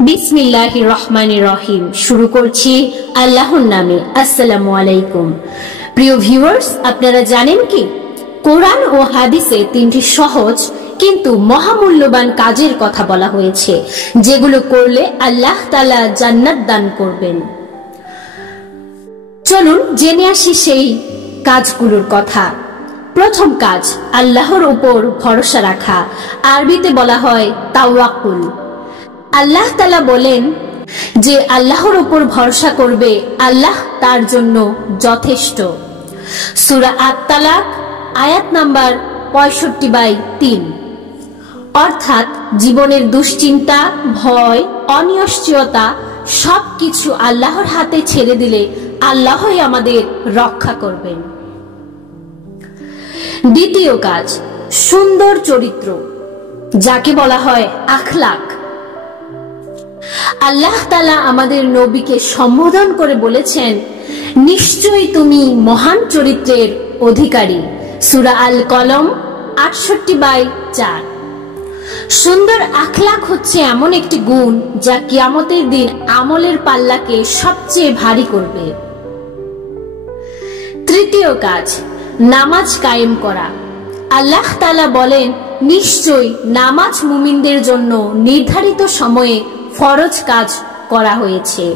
বিসমিল্লাহির রহমানির রহিম। শুরু করছি আল্লাহর নামে। আসসালামু আলাইকুম প্রিয় ভিউয়ার্স, আপনারা জানেন কি কোরআন ও হাদিসে তিনটি সহজ কিন্তু মহামূল্যবান কাজের কথা বলা হয়েছে, যেগুলো করলে আল্লাহ তাআলা জান্নাত দান করবেন। চলুন জেনে আসি সেই কাজগুলোর কথা। প্রথম কাজ, আল্লাহর উপর ভরসা রাখা। আরবিতে বলা হয় তাওয়াক্কুল। আল্লাহ তাআলা বলেন যে আল্লাহর উপর ভরসা করবে, আল্লাহ তার জন্য যথেষ্ট। সূরা আত-তালাক আয়াত নাম্বার 65/3। অর্থাৎ জীবনের দুশ্চিন্তা, ভয়, অনিশ্চয়তা সবকিছু আল্লাহর হাতে ছেড়ে দিলে আল্লাহই আমাদের রক্ষা করবেন। দ্বিতীয় কাজ, সুন্দর চরিত্র, যাকে বলা হয় আখলাক। আল্লাহ তাআলা আমাদের নবীকে সম্বোধন করে বলেছেন, নিশ্চয়ই তুমি মহান চরিত্রের অধিকারী। সূরা আল কলম 68/4। সুন্দর আখলাক হচ্ছে এমন একটি গুণ যা কিয়ামতের দিন আমলের পাল্লাকে সবচেয়ে ভারী করবে। তৃতীয় কাজ, নামাজ কায়েম করা। আল্লাহ তাআলা বলেন, নিশ্চয়ই নামাজ মুমিনদের জন্য নির্ধারিত সময়ে ফরজ কাজ করা হয়েছে।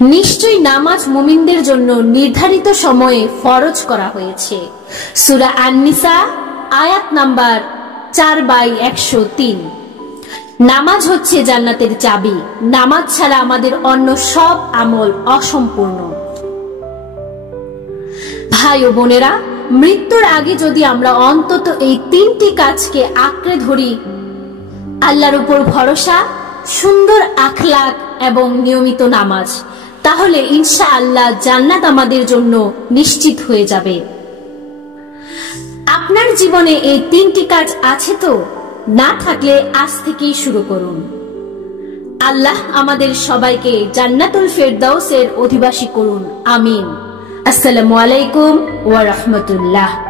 নিশ্চয়ই নামাজ মুমিনদের জন্য নির্ধারিত সময়ে ফরজ করা হয়েছে। সূরা আন-নিসা আয়াত নাম্বার 4/103। নামাজ হচ্ছে জান্নাতের চাবি। নামাজ ছাড়া আমাদের অন্য সব আমল অসম্পূর্ণ। ভাই ও বোনেরা, মৃত্যুর আগে যদি আমরা অন্তত এই তিনটি কাজকে আঁকড়ে ধরি, আল্লাহর উপর ভরসা, সুন্দর আখলাক এবং নিয়মিত নামাজ, তাহলে ইনশাআল্লাহ জান্নাত আমাদের জন্য নিশ্চিত হয়ে যাবে। আপনার জীবনে এই তিনটি কাজ আছে তো? না থাকলে আজ থেকেই শুরু করুন। আল্লাহ আমাদের সবাইকে জান্নাতুল ফেরদাউসের অধিবাসী করুন, আমিন। আসসালামু আলাইকুম ওয়া রাহমাতুল্লাহ।